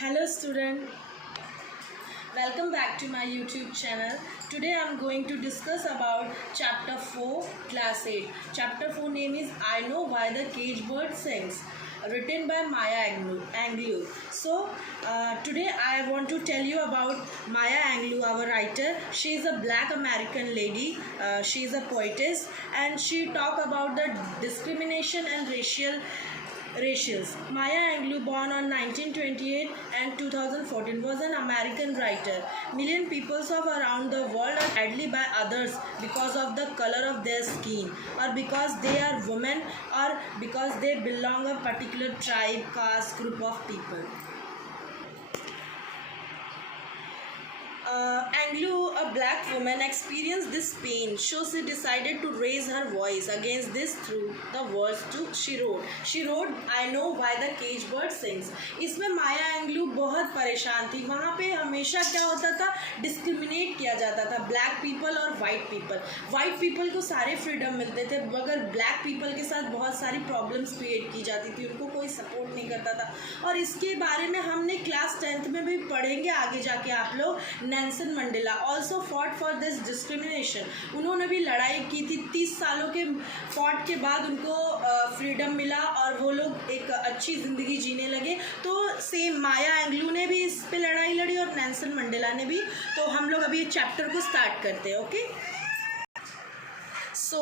Hello student, welcome back to my YouTube channel. Today I am going to discuss about chapter 4 class 8. Chapter 4 name is I Know Why the Cage Bird Sings, written by Maya Angelou. So today I want to tell you about Maya Angelou, our writer. She is a black American lady. She is a poetess and she talk about the discrimination and racials. Maya Angelou, born on 1928 and 2014, was an American writer. Million people of around the world are badly by others because of the color of their skin, or because they are women, or because they belong a particular tribe, caste, group of people. Angelou, a black woman, experienced this pain, so she decided to raise her voice against this through the words she wrote I Know Why the Cage Bird Sings. इसमें माया एंगलू बहुत परेशान थी. वहाँ पे हमेशा क्या होता था, डिस्क्रिमिनेट किया जाता था ब्लैक पीपल और वाइट पीपल. वाइट पीपल को सारे फ्रीडम मिलते थे, मगर ब्लैक पीपल के साथ बहुत सारी प्रॉब्लम्स क्रिएट की जाती थी, उनको कोई सपोर्ट नहीं करता था. और इसके बारे में हमने क्लास 10th में भी पढ़ेंगे आगे जाके आप लोग. Nelson Mandela also fought for this discrimination. उन्होंने भी लड़ाई की थी. 30 सालों के फॉट के बाद उनको फ्रीडम मिला और वो लोग एक अच्छी ज़िंदगी जीने लगे. तो सेम माया एंगलू ने भी इस पे लड़ाई लड़ी और नेल्सन मंडेला ने भी. तो हम लोग अभी ये चैप्टर को स्टार्ट करते हैं. Okay. So,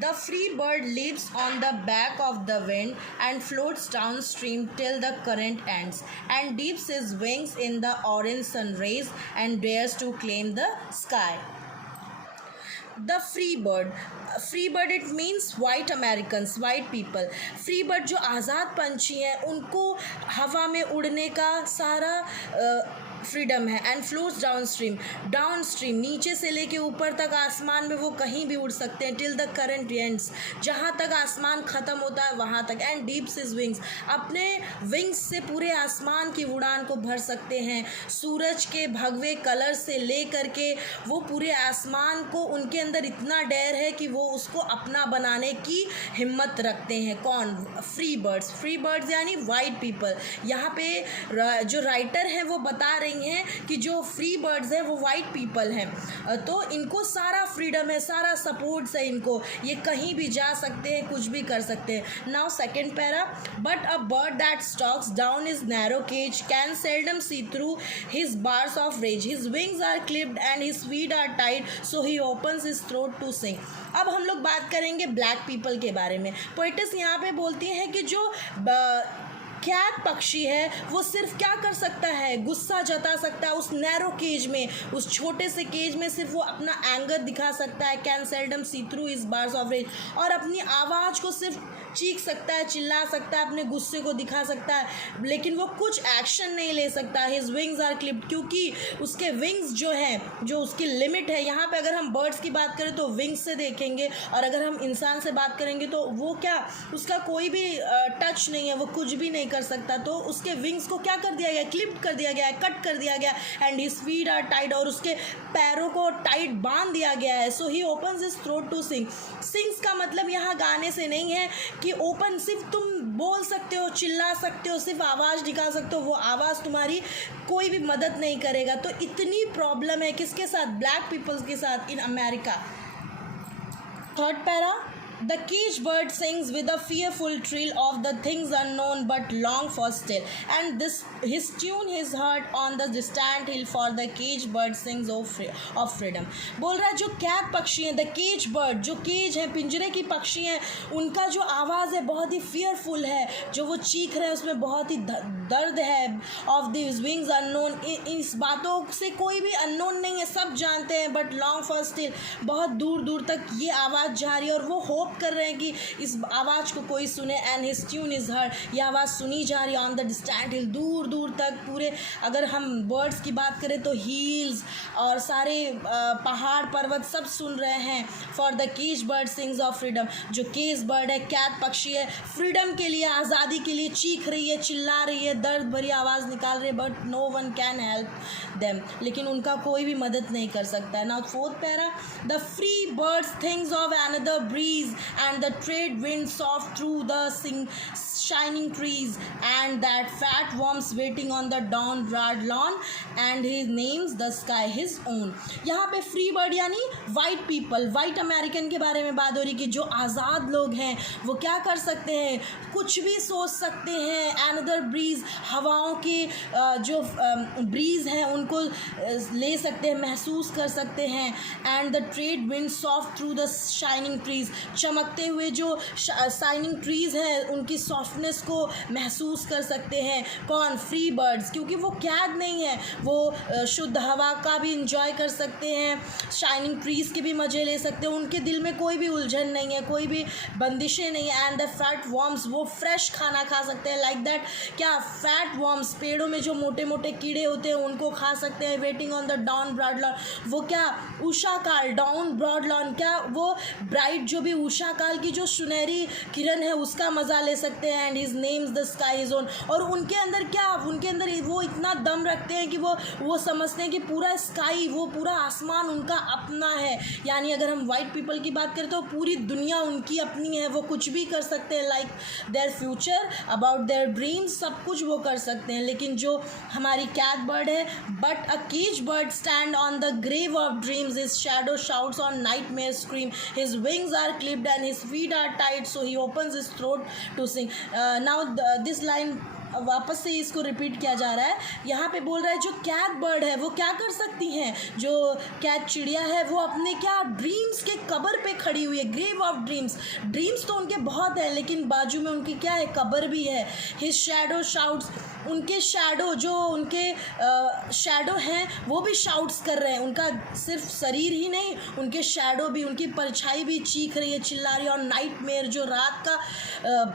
the free bird lives on the back of the wind and floats downstream till the current ends, and dips his wings in the orange sun rays and dares to claim the sky. The free bird it means white Americans, white people. free bird जो आज़ाद पंछी हैं उनको हवा में उड़ने का सारा freedom है. एंड फ्लोट्स डाउनस्ट्रीम नीचे से लेके ऊपर तक आसमान में वो कहीं भी उड़ सकते हैं. टिल द करंट एंड्स, जहाँ तक आसमान ख़त्म होता है वहाँ तक. एंड डीप्स हिज विंग्स, अपने विंग्स से पूरे आसमान की उड़ान को भर सकते हैं. सूरज के भगवे कलर से ले करके वो पूरे आसमान को, उनके अंदर इतना डेयर है कि वो उसको अपना बनाने की हिम्मत रखते हैं. कौन? फ्री बर्ड्स यानी वाइट पीपल. यहाँ पे जो राइटर हैं वो बता रहे हैं कि जो फ्री बर्ड्स हैं वो वाइट पीपल हैं. तो इनको सारा फ्रीडम है, सारा सपोर्ट्स है इनको. ये कहीं भी जा सकते हैं, कुछ भी कर सकते हैं. Now second para. But a bird that stocks down his narrow cage can seldom C through his bars of raise. His wings are clipped and his feet are tied so he opens his throat to सिंग. अब हम लोग बात करेंगे black people के बारे में. Poet's यहाँ पे बोलती हैं कि जो कैट पक्षी है वो सिर्फ क्या कर सकता है, गुस्सा जता सकता है. उस नैरो केज में, उस छोटे से केज में सिर्फ वो अपना एंगर दिखा सकता है. कैन सेल्डम सी थ्रू इस बार्स ऑफ रेज, और अपनी आवाज़ को सिर्फ चीख सकता है, चिल्ला सकता है, अपने गुस्से को दिखा सकता है, लेकिन वो कुछ एक्शन नहीं ले सकता. हिज विंग्स आर क्लिप्ड, क्योंकि उसके विंग्स जो हैं, जो उसकी लिमिट है. यहाँ पे अगर हम बर्ड्स की बात करें तो विंग्स से देखेंगे, और अगर हम इंसान से बात करेंगे तो वो क्या, उसका कोई भी टच नहीं है, वो कुछ भी नहीं कर सकता. तो उसके विंग्स को क्या कर दिया गया, क्लिप्ड कर दिया गया है, कट कर दिया गया. And his feet are tight, और उसके पैरों को टाइट बांध दिया गया है. So he opens his throat to sing. Sings का मतलब यहाँ गाने से नहीं है कि ओपन सिर्फ तुम बोल सकते हो, चिल्ला सकते हो, सिर्फ आवाज़ निकाल सकते हो, वो आवाज़ तुम्हारी कोई भी मदद नहीं करेगा. तो इतनी प्रॉब्लम है किसके साथ, ब्लैक पीपल्स के साथ in America. Third para. The cage bird sings with a fearful trill of the things unknown but long for still, and his tune is heard on the distant hill, for the cage bird sings of freedom. बोल रहा है जो cat पक्षी हैं, the cage bird, जो cage है, पिंजरे की पक्षी हैं, उनका जो आवाज़ है बहुत ही fearful है. जो वो चीख रहे हैं उसमें बहुत ही दर्द है. of these wings unknown, इस बातों से कोई भी अननोन नहीं है, सब जानते हैं. but long for still, बहुत दूर दूर तक ये आवाज़ जा रही है और वो होप कर रहे हैं कि इस आवाज़ को कोई सुने. And his tune is heard, ये आवाज़ सुनी जा रही है. ऑन द डिस्टेंट हिल, दूर दूर तक पूरे. अगर हम बर्ड्स की बात करें तो हील्स और सारे पहाड़ पर्वत सब सुन रहे हैं. For the cage bird sings of freedom, जो केज बर्ड है, कैट पक्षी है, फ्रीडम के लिए, आज़ादी के लिए चीख रही है, चिल्ला रही है, दर्द भरी आवाज़ निकाल रही है. But no one can help them, लेकिन उनका कोई भी मदद नहीं कर सकता है. Now fourth para. The free birds things of another bridge and the trade wind soft through the shining trees, and that fat worms waiting on the dawn red lawn, and his names the sky his own. यहाँ पे free bird यानी white people, white American के बारे में बात हो रही कि जो आज़ाद लोग हैं वो क्या कर सकते हैं, कुछ भी सोच सकते हैं. एनदर ब्रीज, हवाओं के जो ब्रीज हैं उनको ले सकते हैं, महसूस कर सकते हैं. And the trade wind soft through the shining trees, चमकते हुए जो शाइनिंग ट्रीज हैं उनकी सॉफ्टनेस को महसूस कर सकते हैं. कौन? फ्री बर्ड्स, क्योंकि वो कैद नहीं है, वो शुद्ध हवा का भी इंजॉय कर सकते हैं, शाइनिंग ट्रीज़ के भी मज़े ले सकते हैं. उनके दिल में कोई भी उलझन नहीं है, कोई भी बंदिशें नहीं है. एंड द फैट वर्म्स, वो फ्रेश खाना खा सकते हैं. लाइक दैट, क्या फैट वर्म्स, पेड़ों में जो मोटे मोटे कीड़े होते हैं उनको खा सकते हैं. Waiting on the down broad lawn, वो क्या उषा काल, डाउन ब्रॉड लॉन, क्या वो ब्राइट जो भी उषा काल की जो सुनहरी किरण है उसका मज़ा ले सकते हैं. And his names the sky is own. और उनके अंदर क्या, उनके अंदर वो इतना दम रखते हैं कि वो समझते हैं कि पूरा स्काई, वो पूरा आसमान उनका अपना है. यानी अगर हम वाइट पीपल की बात करें तो पूरी दुनिया उनकी अपनी है, वो कुछ भी कर सकते हैं. Like their future, about their dreams, सब कुछ वो कर सकते हैं. लेकिन जो हमारी कैट बर्ड है, but a cage bird stand on the grave of dreams, his shadow shouts on nightmare scream, his wings are clipped and his feet are tied, so he opens his throat to Singh. Now this line वापस से इसको repeat किया जा रहा है. यहाँ पे बोल रहा है जो कैट बर्ड है वो क्या कर सकती हैं, जो कैट चिड़िया है वो अपने क्या ड्रीम्स के कबर पे खड़ी हुई है. ग्रेव ऑफ ड्रीम्स, ड्रीम्स तो उनके बहुत हैं लेकिन बाजू में उनकी क्या है, कबर भी है. हिज शैडो शाउट्स, उनके शैडो, जो उनके शैडो हैं वो भी शाउट्स कर रहे हैं. उनका सिर्फ शरीर ही नहीं, उनके शैडो भी, उनकी परछाई भी चीख रही है, चिल्ला रही है. और नाइटमेयर, जो रात का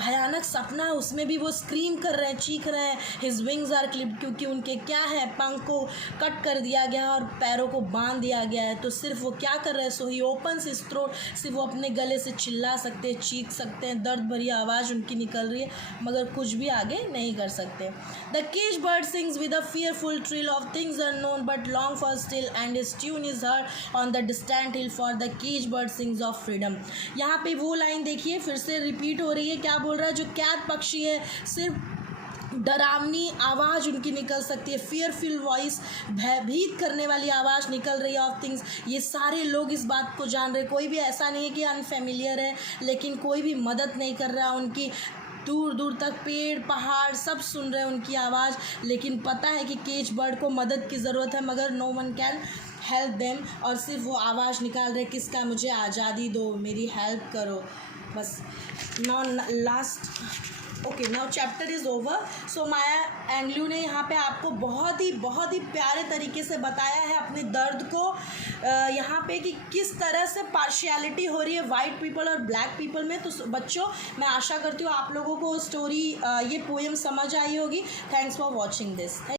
भयानक सपना है उसमें भी वो स्क्रीम कर रहे हैं, चीख रहे हैं. हिज विंग्स आर क्लिप्ड, क्योंकि उनके क्या है, पंख को कट कर दिया गया और पैरों को बांध दिया गया है. तो सिर्फ वो क्या कर रहे हैं, सो ही ओपन्स हिज थ्रोट, सिर्फ वो अपने गले से चिल्ला सकते हैं, चीख सकते हैं, दर्द भरी आवाज़ उनकी निकल रही है, मगर कुछ भी आगे नहीं कर सकते. The cage bird sings with a fearful trill of things unknown but long for still, and his tune is heard on the distant hill, for the cage bird sings of freedom. यहाँ पे वो line देखिए फिर से repeat हो रही है. क्या बोल रहा है, जो कैट पक्षी है सिर्फ डरावनी आवाज़ उनकी निकल सकती है, फियरफुल वॉइस, भयभीत करने वाली आवाज़ निकल रही है ऑफ थिंग्स. ये सारे लोग इस बात को जान रहे, कोई भी ऐसा नहीं है कि अनफेमिलियर है, लेकिन कोई भी मदद नहीं कर रहा उनकी. दूर दूर तक पेड़ पहाड़ सब सुन रहे हैं उनकी आवाज़, लेकिन पता है कि केज बर्ड को मदद की ज़रूरत है, मगर no one can help them. और सिर्फ वो आवाज़ निकाल रहे, किसका, मुझे आज़ादी दो, मेरी हेल्प करो, बस. Now last, okay, now chapter is over. So Maya Angelou ने यहाँ पे आपको बहुत ही प्यारे तरीके से बताया है अपने दर्द को यहाँ पे कि किस तरह से पार्शियलिटी हो रही है वाइट पीपल और ब्लैक पीपल में. तो बच्चों, मैं आशा करती हूँ आप लोगों को स्टोरी, ये पोएम समझ आई होगी. Thanks for watching this.